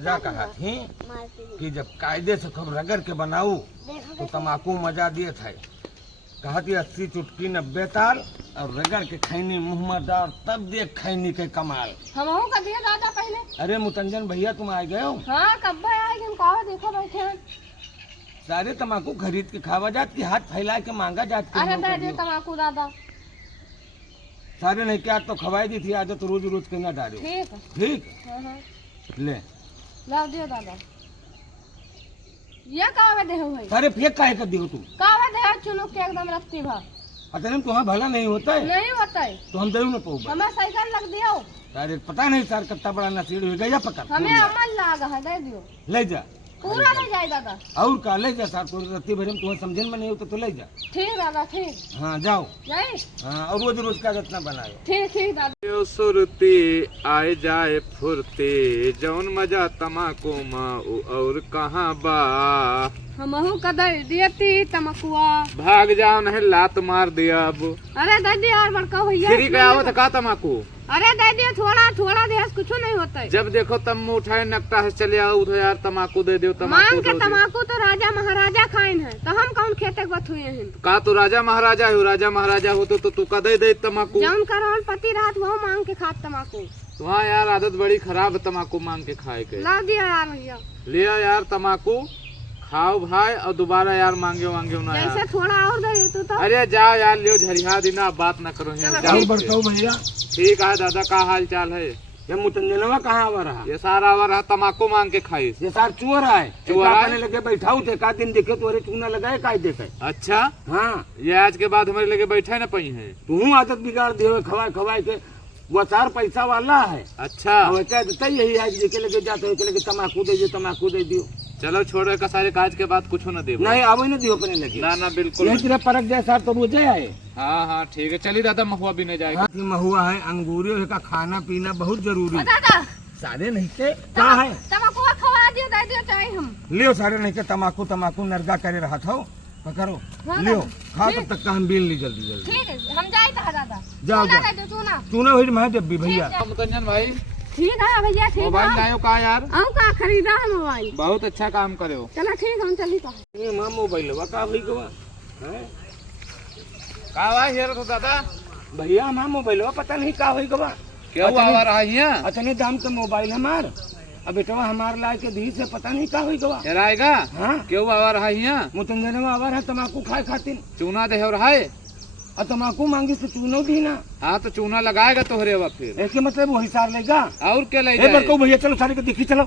मजा कहा थी कि जब कायदे से खूब रगड़ के बनाऊ तो तम्बाकू मजा दिए थे। कहा थी 80 चुटकी 90 ताल और रगड़ के खैनी मुँह में डाल तब देख खैनी के कमाल। हम का दिया दादा पहले। अरे मुतंजन भैया तुम आ गए हो? हाँ कब आएंगे हम कहा देखो बैठे हैं। सारे तम्बाकू खरीद के खावा जात की हाथ फैला के मांगा जात के। अरे दे दे तम्बाकू दादा। सारे नहीं क्या तो खवाई दी थी आदत रोज रोज के ना डालो। ठीक ठीक हाँ। ले ला दियो दादा। ये कावे दे भाई। सारे फेंक काहे कर दियो तू? कावे दे चुनुक के एकदम रखती भा। पता नहीं तुम्हारा भला नहीं होता है? नहीं होता है तो हम जरूर न पाऊँ। हमें साइकिल लग दियो। अरे पता नहीं सर कितना बड़ा नसीब हो गया पकड़। हमें अमल लाग है दे दियो। ले जा पूरा ले जाए दादा। और का ले जा सर तो रत्ती भरे में तुम्हें समझन में नहीं होता तो ले जा। ठीक दादा ठीक। हाँ जाओ। जाए हाँ और रोज रोज का जितना बनाए। ठीक ठीक दादा। यो सुरती आए जाए फुरती जौन मजा तमाकू माँ और कहाँ बा। हमहू कदर दियती तमकुआ। भाग जाओ नहीं लात मार दिया अब। अरे दे दिया यार बड़का भैया। फ्री का आवत का तमाकू। अरे दे दिया थोड़ा थोड़ा दे कुछ नहीं होता है। जब देखो तब मुँह उठाए नकटा से चले आओ उधर यार तमाकू दे दो तमाकू मांग के दो। तमाकू तो राजा महाराजा खाइन है तो हम कौन खेते बत हुए हैं। का तू राजा महाराजा हो? राजा महाराजा हो तो तू का दे तमाकू। जौन करोड़ पति रात वो मांग के खात तमाकू। वहाँ यार आदत बड़ी खराब है तमाकू मांग के खाए के। ला दिया यार भैया। लिया यार तमाकू खाओ भाई और दोबारा यार मांगे ना जैसे यार। थोड़ा और दे तू तो। अरे जाओ यार लियो झरिया दिना बात न करो। जाओ बड़काऊ भैया। ठीक है दादा का हाल चाल है? ये मुतंजनवा कहाँ आवा रहा? ये सारा आवा रहा तमाकू मांग के खाई। ये सार चुअर है। चुअर है? आने लगे बैठाऊ थे का दिन देखे तो अरे चूना लगाए का देखे। अच्छा हाँ ये आज के बाद हमारे लगे बैठे न पई है। तू आदत बिगाड़ दियो खवाए खवाए के। वो सार पैसा वाला है। अच्छा क्या देता यही है देखे लगे जाते हो लगे तम्बाकू दे दियो तम्बाकू दे दियो। चलो छोड़ो का सारे काज के बाद कुछ न दे। नहीं अब न दियो अपने लगे। ना बिल्कुल यही तरह परख जाए सार तो रोजे आए। हाँ ठीक है चलिए दादा महुआ भी नहीं जाएगा। हाँ, महुआ है अंगूरियों का खाना पीना बहुत जरूरी है। दादा सारे नहीं के क्या है? तमाकू खवा दियो दे दियो चाहे हम। लियो सारे नहीं के तम्बाकू तम्बाकू नरगा करे रहा था पकड़ो। हाँ, लियो खाओ ठीक। तब तक का हम बीन ली जल्दी जल्दी। ठीक है हम जाए था दादा। जाओ, चूना जाओ। दे दो चूना। चूना हुई मैं जब भी भैया। मुतंजन भाई ठीक है भैया ठीक मोबाइल है। लायो का यार? हम का खरीदा है मोबाइल। बहुत अच्छा काम करे हो। चलो ठीक हम चली तो। ये मां मोबाइल वा का भई गवा हैं? का भाई हेर तो दादा भैया मां मोबाइल वा पता नहीं का होई गवा। क्या आवा रहा है? अतने दाम का मोबाइल हमार अब बेटवा हमार लाए के धी से पता नहीं का होई गवा। हेराएगा हाँ क्यों आवा रहा है? मुतंजनवा आवर है तम्बाकू खाए खातिर चूना दे हो रहा है और तम्बाकू मांगी तो चूनो भी ना। हाँ तो चूना लगाएगा तो हरे फिर एक मतलब वही सार लेगा। और क्या ले ए बड़को भैया चलो सारे को दिखी चलो।